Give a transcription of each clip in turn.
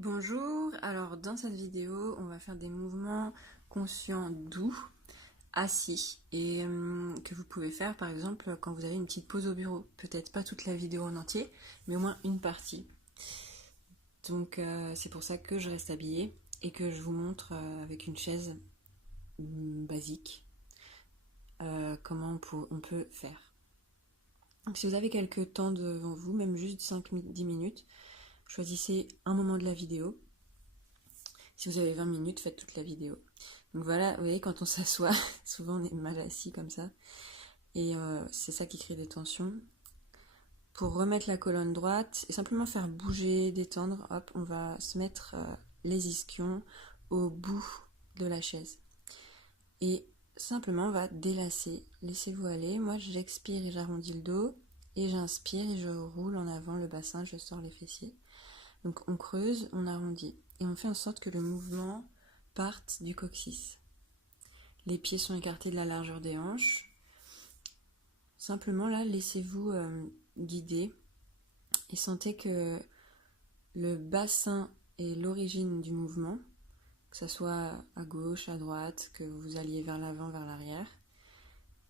Bonjour, alors dans cette vidéo on va faire des mouvements conscients doux, assis et que vous pouvez faire par exemple quand vous avez une petite pause au bureau. Peut-être pas toute la vidéo en entier, mais au moins une partie. Donc c'est pour ça que je reste habillée et que je vous montre avec une chaise basique comment on peut faire. Donc si vous avez quelques temps devant vous, même juste 5-10 minutes, choisissez un moment de la vidéo. Si vous avez 20 minutes, faites toute la vidéo. Donc voilà, vous voyez, quand on s'assoit, souvent on est mal assis comme ça. Et c'est ça qui crée des tensions. Pour remettre la colonne droite et simplement faire bouger, détendre, hop, on va se mettre les ischions au bout de la chaise. Et simplement on va délasser. Laissez-vous aller. Moi j'expire et j'arrondis le dos. Et j'inspire et je roule en avant le bassin, je sors les fessiers. Donc on creuse, on arrondit. Et on fait en sorte que le mouvement parte du coccyx. Les pieds sont écartés de la largeur des hanches. Simplement là, laissez-vous guider et sentez que le bassin est l'origine du mouvement, que ce soit à gauche, à droite, que vous alliez vers l'avant, vers l'arrière.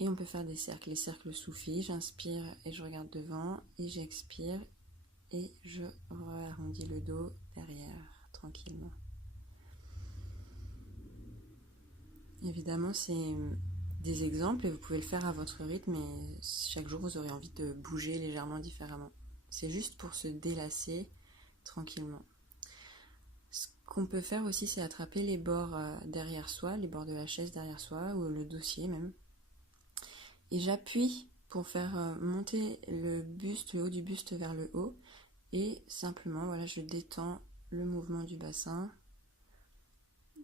Et on peut faire des cercles, les cercles soufis. J'inspire et je regarde devant et j'expire et je arrondis le dos derrière, tranquillement. Évidemment, c'est des exemples et vous pouvez le faire à votre rythme et chaque jour vous aurez envie de bouger légèrement différemment. C'est juste pour se délasser tranquillement. Ce qu'on peut faire aussi, c'est attraper les bords derrière soi, les bords de la chaise derrière soi ou le dossier même. Et j'appuie pour faire monter le buste, le haut du buste vers le haut et simplement, voilà, je détends le mouvement du bassin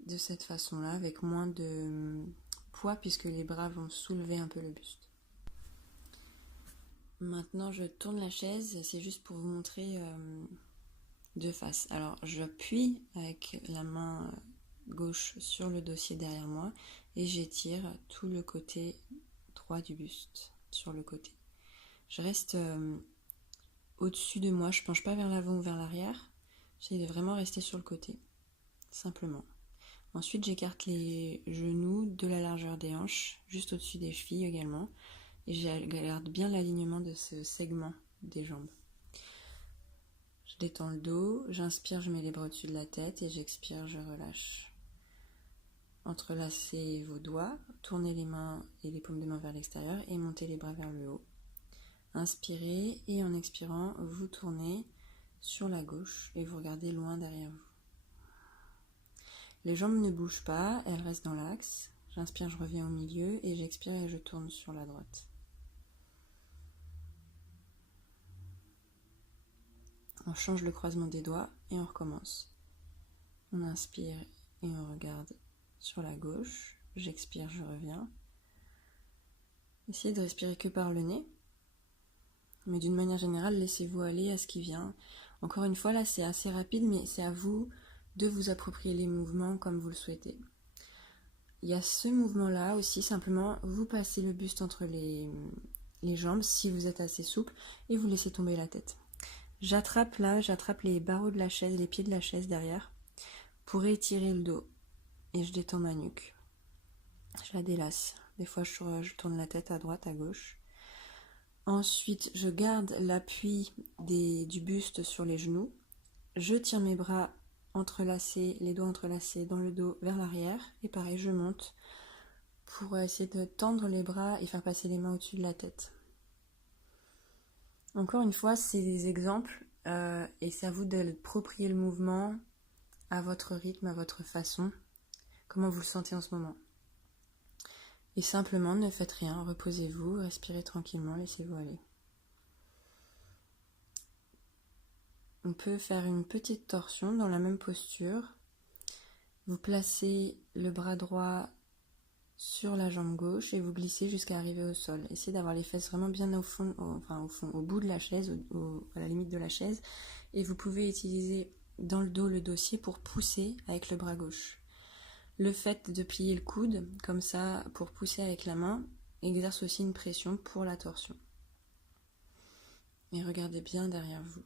de cette façon-là avec moins de poids puisque les bras vont soulever un peu le buste. Maintenant je tourne la chaise et c'est juste pour vous montrer de face. Alors j'appuie avec la main gauche sur le dossier derrière moi et j'étire tout le côté droit du buste sur le côté. Je reste au-dessus de moi, je ne penche pas vers l'avant ou vers l'arrière, j'essaie de vraiment rester sur le côté, simplement. Ensuite, j'écarte les genoux de la largeur des hanches, juste au-dessus des chevilles également. Et je garde bien l'alignement de ce segment des jambes. Je détends le dos, j'inspire, je mets les bras au-dessus de la tête et j'expire, je relâche. Entrelacez vos doigts, tournez les mains et les paumes de main vers l'extérieur et montez les bras vers le haut. Inspirez et en expirant, vous tournez sur la gauche et vous regardez loin derrière vous. Les jambes ne bougent pas, elles restent dans l'axe. J'inspire, je reviens au milieu et j'expire et je tourne sur la droite. On change le croisement des doigts et on recommence. On inspire et on regarde sur la gauche. J'expire, je reviens. Essayez de respirer que par le nez. Mais d'une manière générale, laissez-vous aller à ce qui vient. Encore une fois, là, c'est assez rapide, mais c'est à vous de vous approprier les mouvements comme vous le souhaitez. Il y a ce mouvement-là aussi, simplement, vous passez le buste entre les jambes, si vous êtes assez souple, et vous laissez tomber la tête. J'attrape les barreaux de la chaise, les pieds de la chaise derrière, pour étirer le dos. Et je détends ma nuque. Je la délasse. Des fois, je tourne la tête à droite, à gauche. Ensuite, je garde l'appui du buste sur les genoux. Je tire mes bras entrelacés, les doigts entrelacés dans le dos vers l'arrière. Et pareil, je monte pour essayer de tendre les bras et faire passer les mains au-dessus de la tête. Encore une fois, c'est des exemples et c'est à vous d'approprier le mouvement à votre rythme, à votre façon, comment vous le sentez en ce moment. Et simplement, ne faites rien, reposez-vous, respirez tranquillement, laissez-vous aller. On peut faire une petite torsion dans la même posture. Vous placez le bras droit sur la jambe gauche et vous glissez jusqu'à arriver au sol. Essayez d'avoir les fesses vraiment bien au fond, au bout de la chaise, à la limite de la chaise. Et vous pouvez utiliser dans le dos le dossier pour pousser avec le bras gauche. Le fait de plier le coude, comme ça, pour pousser avec la main, exerce aussi une pression pour la torsion. Et regardez bien derrière vous.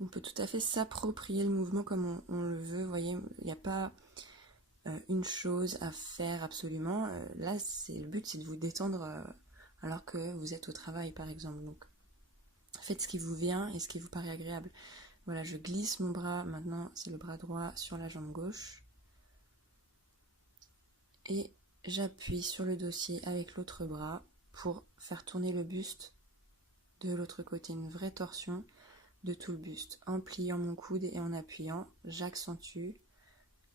On peut tout à fait s'approprier le mouvement comme on le veut. Vous voyez, il n'y a pas une chose à faire absolument. Là, le but, c'est de vous détendre alors que vous êtes au travail, par exemple. Donc, faites ce qui vous vient et ce qui vous paraît agréable. Voilà, je glisse mon bras, maintenant c'est le bras droit sur la jambe gauche. Et j'appuie sur le dossier avec l'autre bras pour faire tourner le buste de l'autre côté, une vraie torsion de tout le buste. En pliant mon coude et en appuyant, j'accentue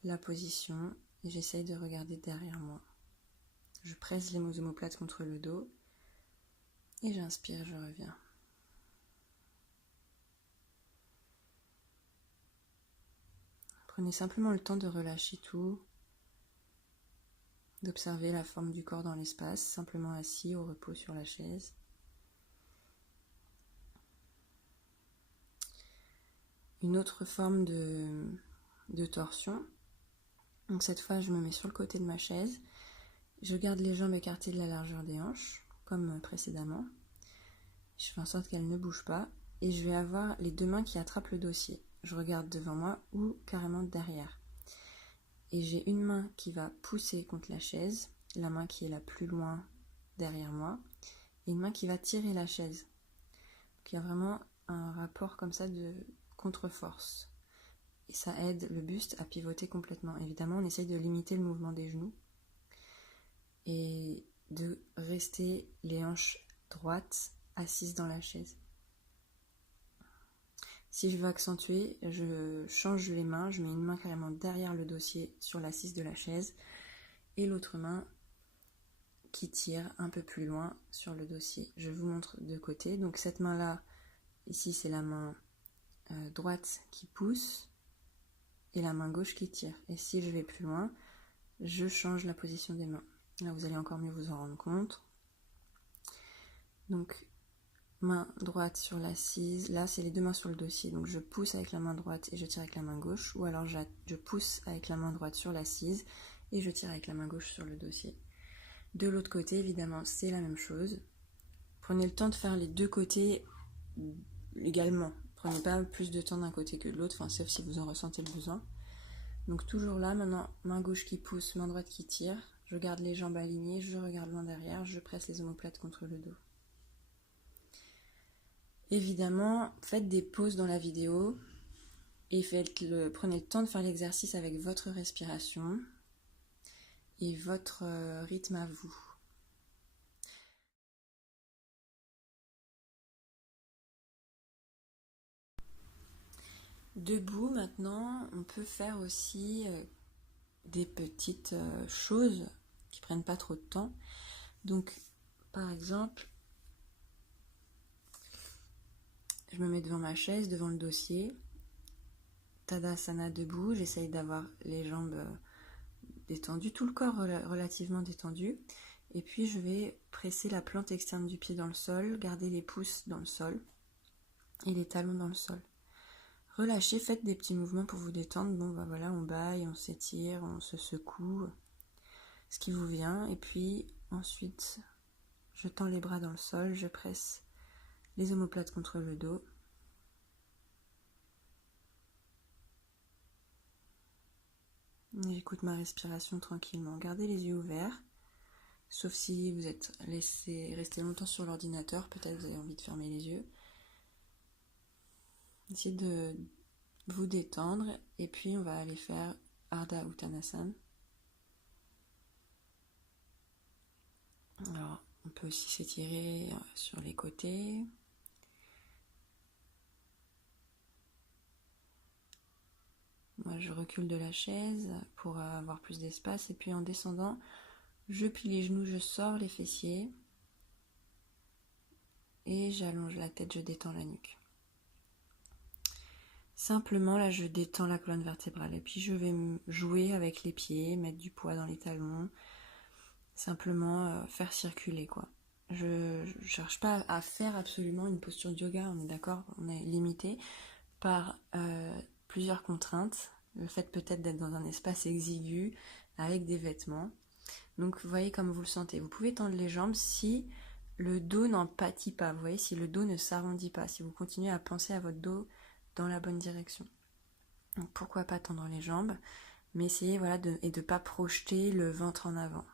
la position et j'essaye de regarder derrière moi. Je presse les omoplates contre le dos et j'inspire, je reviens. Prenez simplement le temps de relâcher tout, d'observer la forme du corps dans l'espace, simplement assis au repos sur la chaise. Une autre forme de torsion. Donc cette fois, je me mets sur le côté de ma chaise. Je garde les jambes écartées de la largeur des hanches, comme précédemment. Je fais en sorte qu'elles ne bougent pas. Et je vais avoir les deux mains qui attrapent le dossier. Je regarde devant moi ou carrément derrière. Et j'ai une main qui va pousser contre la chaise, la main qui est la plus loin derrière moi, et une main qui va tirer la chaise. Donc il y a vraiment un rapport comme ça de contre-force. Et ça aide le buste à pivoter complètement. Évidemment, on essaye de limiter le mouvement des genoux et de rester les hanches droites assises dans la chaise. Si je veux accentuer, je change les mains, je mets une main carrément derrière le dossier sur l'assise de la chaise et l'autre main qui tire un peu plus loin sur le dossier. Je vous montre de côté. Donc cette main-là, ici c'est la main droite qui pousse et la main gauche qui tire. Et si je vais plus loin, je change la position des mains. Là vous allez encore mieux vous en rendre compte. Donc main droite sur l'assise, là c'est les deux mains sur le dossier, donc je pousse avec la main droite et je tire avec la main gauche, ou alors je pousse avec la main droite sur l'assise et je tire avec la main gauche sur le dossier. De l'autre côté, évidemment, c'est la même chose. Prenez le temps de faire les deux côtés également. Prenez pas plus de temps d'un côté que de l'autre, enfin, sauf si vous en ressentez le besoin. Donc toujours là, maintenant, main gauche qui pousse, main droite qui tire. Je garde les jambes alignées, je regarde loin derrière, je presse les omoplates contre le dos. Évidemment, faites des pauses dans la vidéo et prenez le temps de faire l'exercice avec votre respiration et votre rythme à vous. Debout, maintenant, on peut faire aussi des petites choses qui prennent pas trop de temps. Donc, par exemple, je me mets devant ma chaise, devant le dossier, Tadasana debout, j'essaye d'avoir les jambes détendues, tout le corps relativement détendu, et puis je vais presser la plante externe du pied dans le sol, garder les pouces dans le sol et les talons dans le sol. Relâchez, faites des petits mouvements pour vous détendre. Bon, bah voilà, on baille, on s'étire, on se secoue, ce qui vous vient. Et puis ensuite, je tends les bras dans le sol, je presse les omoplates contre le dos. J'écoute ma respiration tranquillement. Gardez les yeux ouverts, sauf si vous êtes resté longtemps sur l'ordinateur, peut-être vous avez envie de fermer les yeux. Essayez de vous détendre et puis on va aller faire Ardha Uttanasana. Alors, on peut aussi s'étirer sur les côtés. Moi, je recule de la chaise pour avoir plus d'espace et puis en descendant, je plie les genoux, je sors les fessiers et j'allonge la tête, je détends la nuque. Simplement, là, je détends la colonne vertébrale et puis je vais jouer avec les pieds, mettre du poids dans les talons, simplement faire circuler, quoi. Je cherche pas à faire absolument une posture de yoga, on est d'accord, on est limité par plusieurs contraintes, le fait peut-être d'être dans un espace exigu avec des vêtements. Donc vous voyez comme vous le sentez, vous pouvez tendre les jambes si le dos n'en pâtit pas, vous voyez, si le dos ne s'arrondit pas, si vous continuez à penser à votre dos dans la bonne direction. Donc pourquoi pas tendre les jambes, mais essayez voilà, de ne pas projeter le ventre en avant.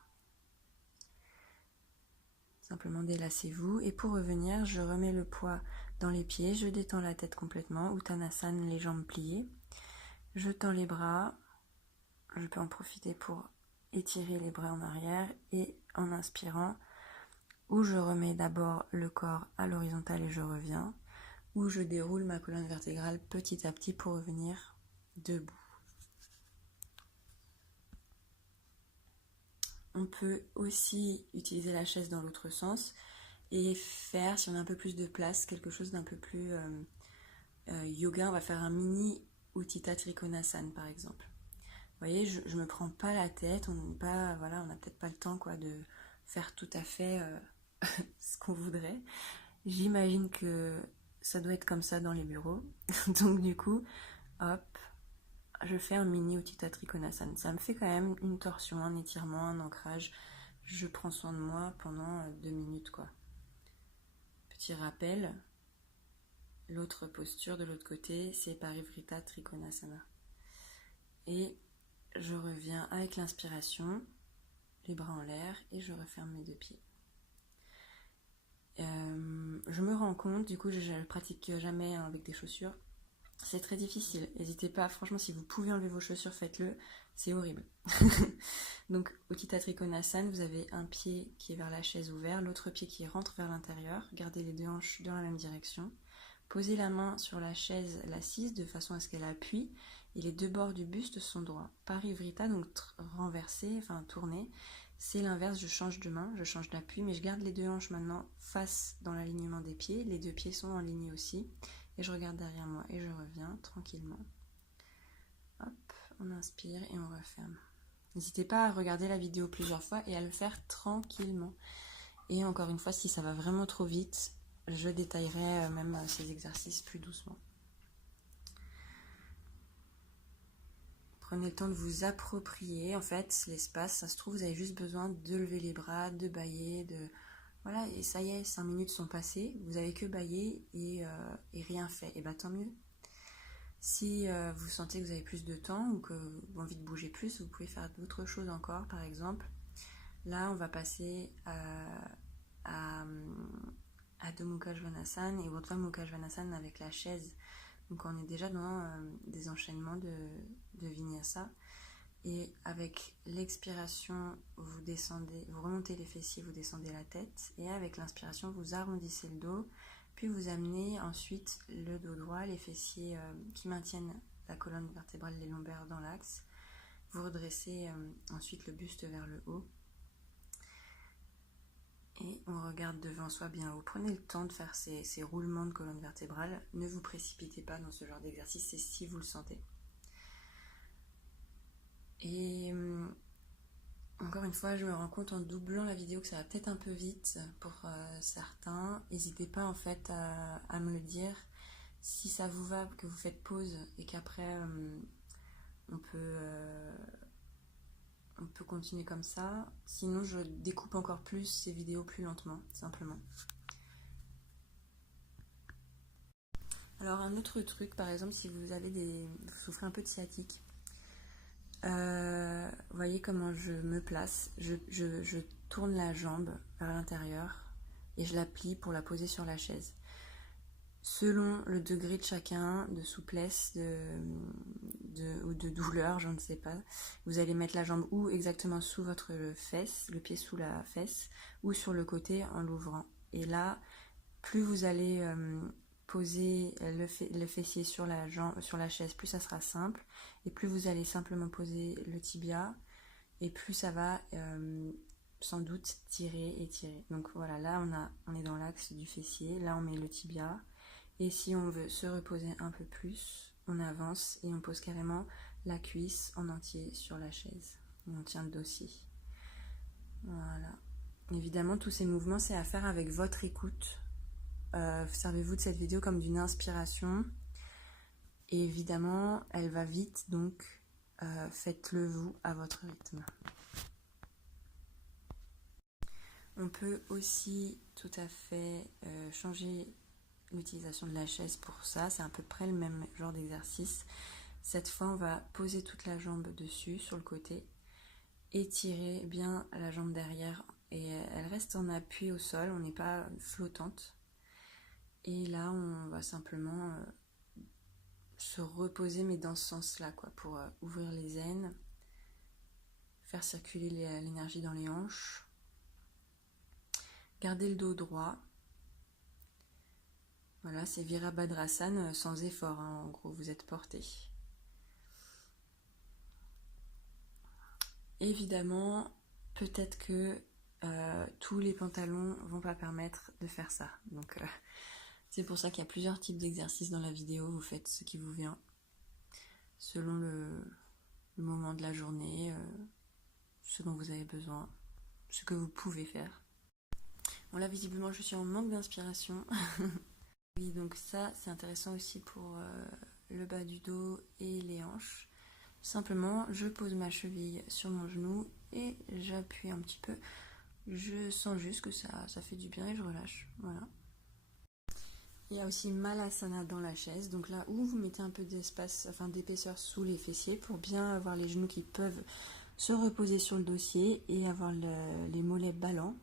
Simplement délassez-vous. Et pour revenir, je remets le poids dans les pieds, je détends la tête complètement, Uttanasana, les jambes pliées. Je tends les bras, je peux en profiter pour étirer les bras en arrière et en inspirant, où je remets d'abord le corps à l'horizontale et je reviens, où je déroule ma colonne vertébrale petit à petit pour revenir debout. On peut aussi utiliser la chaise dans l'autre sens et faire, si on a un peu plus de place, quelque chose d'un peu plus yoga. On va faire un mini Utthita Trikonasana par exemple. Vous voyez, je me prends pas la tête, on n'a peut-être pas le temps de faire tout à fait ce qu'on voudrait. J'imagine que ça doit être comme ça dans les bureaux. Donc du coup, hop, je fais un mini Utthita Trikonasana. Ça me fait quand même une torsion, un étirement, un ancrage. Je prends soin de moi pendant 2 minutes quoi. Petit rappel, l'autre posture de l'autre côté, c'est Parivrtta Trikonasana. Et je reviens avec l'inspiration, les bras en l'air et je referme mes 2 pieds. Je me rends compte, du coup je ne pratique jamais avec des chaussures, c'est très difficile, n'hésitez pas, franchement si vous pouvez enlever vos chaussures faites-le, c'est horrible. Donc Utthita Trikonasana, vous avez un pied qui est vers la chaise ouvert, l'autre pied qui rentre vers l'intérieur, gardez les 2 hanches dans la même direction, posez la main sur la chaise, l'assise de façon à ce qu'elle appuie et les 2 bords du buste sont droits. Parivrtta, donc renversé, enfin tourné, c'est l'inverse, je change de main, je change d'appui, mais je garde les 2 hanches maintenant face dans l'alignement des pieds, les 2 pieds sont alignés aussi, et je regarde derrière moi et je reviens tranquillement. Hop, on inspire et on referme. N'hésitez pas à regarder la vidéo plusieurs fois et à le faire tranquillement. Et encore une fois, si ça va vraiment trop vite, je détaillerai même ces exercices plus doucement. Prenez le temps de vous approprier en fait l'espace, ça se trouve vous avez juste besoin de lever les bras, de bâiller, voilà, et ça y est, 5 minutes sont passées, vous avez que bâillé et rien fait, et bah tant mieux. Si vous sentez que vous avez plus de temps ou que vous avez envie de bouger plus, vous pouvez faire d'autres choses encore, par exemple. Là, on va passer à Adho Mukha Svanasana et Urdhva Mukha Svanasana avec la chaise. Donc on est déjà dans des enchaînements de vinyasa. Et avec l'expiration, vous descendez, vous remontez les fessiers, vous descendez la tête. Et avec l'inspiration, vous arrondissez le dos. Puis vous amenez ensuite le dos droit, les fessiers qui maintiennent la colonne vertébrale, les lombaires dans l'axe. Vous redressez ensuite le buste vers le haut. Et on regarde devant soi bien haut. Prenez le temps de faire ces roulements de colonne vertébrale. Ne vous précipitez pas dans ce genre d'exercice, c'est si vous le sentez. Et encore une fois, je me rends compte en doublant la vidéo que ça va peut-être un peu vite pour certains. N'hésitez pas en fait à me le dire. Si ça vous va, que vous faites pause et qu'après on peut continuer comme ça. Sinon, je découpe encore plus ces vidéos plus lentement, simplement. Alors, un autre truc, par exemple, si vous souffrez un peu de sciatique, voyez comment je me place. Je tourne la jambe vers l'intérieur et je la plie pour la poser sur la chaise. Selon le degré de chacun, de souplesse ou de douleur, je ne sais pas, vous allez mettre la jambe ou exactement sous votre fesse, le pied sous la fesse, ou sur le côté en l'ouvrant. Et là, plus vous allez poser le fessier sur la chaise, plus ça sera simple, et plus vous allez simplement poser le tibia, et plus ça va sans doute tirer et tirer. Donc voilà, là on est dans l'axe du fessier, là on met le tibia. Et si on veut se reposer un peu plus, on avance et on pose carrément la cuisse en entier sur la chaise. Et on tient le dossier. Voilà. Évidemment, tous ces mouvements, c'est à faire avec votre écoute. Servez-vous de cette vidéo comme d'une inspiration. Et évidemment, elle va vite, donc faites-le vous à votre rythme. On peut aussi tout à fait changer l'utilisation de la chaise pour ça. C'est à peu près le même genre d'exercice. Cette fois, on va poser toute la jambe dessus, sur le côté, étirer bien la jambe derrière et elle reste en appui au sol, on n'est pas flottante. Et là, on va simplement se reposer, mais dans ce sens-là, quoi, pour ouvrir les aines, faire circuler l'énergie dans les hanches, garder le dos droit. Voilà, c'est Virabhadrasana sans effort, hein, en gros, vous êtes porté. Évidemment, peut-être que tous les pantalons vont pas permettre de faire ça. Donc, c'est pour ça qu'il y a plusieurs types d'exercices dans la vidéo. Vous faites ce qui vous vient, selon le moment de la journée, ce dont vous avez besoin, ce que vous pouvez faire. Bon, là, visiblement, je suis en manque d'inspiration. Oui, donc ça, c'est intéressant aussi pour le bas du dos et les hanches. Simplement, je pose ma cheville sur mon genou et j'appuie un petit peu. Je sens juste que ça fait du bien et je relâche. Voilà. Il y a aussi Malasana dans la chaise. Donc là où vous mettez un peu d'espace, enfin d'épaisseur sous les fessiers pour bien avoir les genoux qui peuvent se reposer sur le dossier et avoir les mollets ballants.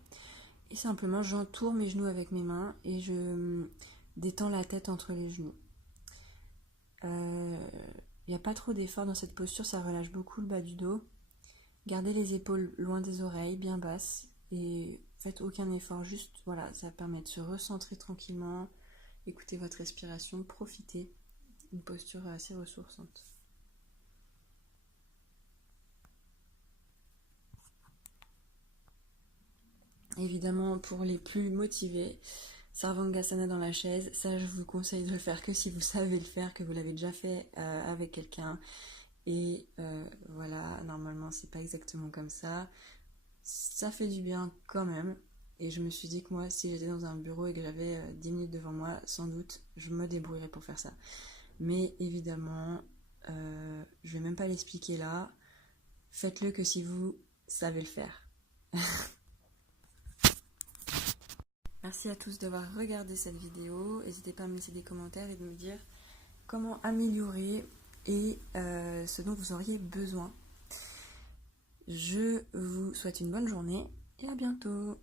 Et simplement, j'entoure mes genoux avec mes mains et je détends la tête entre les genoux. Il n'y a pas trop d'effort dans cette posture, ça relâche beaucoup le bas du dos. Gardez les épaules loin des oreilles, bien basses, et faites aucun effort, juste voilà, ça permet de se recentrer tranquillement, écoutez votre respiration, profitez, une posture assez ressourçante. Évidemment, pour les plus motivés, Sarvangasana dans la chaise, ça je vous conseille de le faire que si vous savez le faire, que vous l'avez déjà fait avec quelqu'un. Et voilà, normalement c'est pas exactement comme ça. Ça fait du bien quand même. Et je me suis dit que moi, si j'étais dans un bureau et que j'avais 10 minutes devant moi, sans doute, je me débrouillerais pour faire ça. Mais évidemment, je vais même pas l'expliquer là. Faites-le que si vous savez le faire. Merci à tous d'avoir regardé cette vidéo. N'hésitez pas à me laisser des commentaires et de me dire comment améliorer et ce dont vous auriez besoin. Je vous souhaite une bonne journée et à bientôt.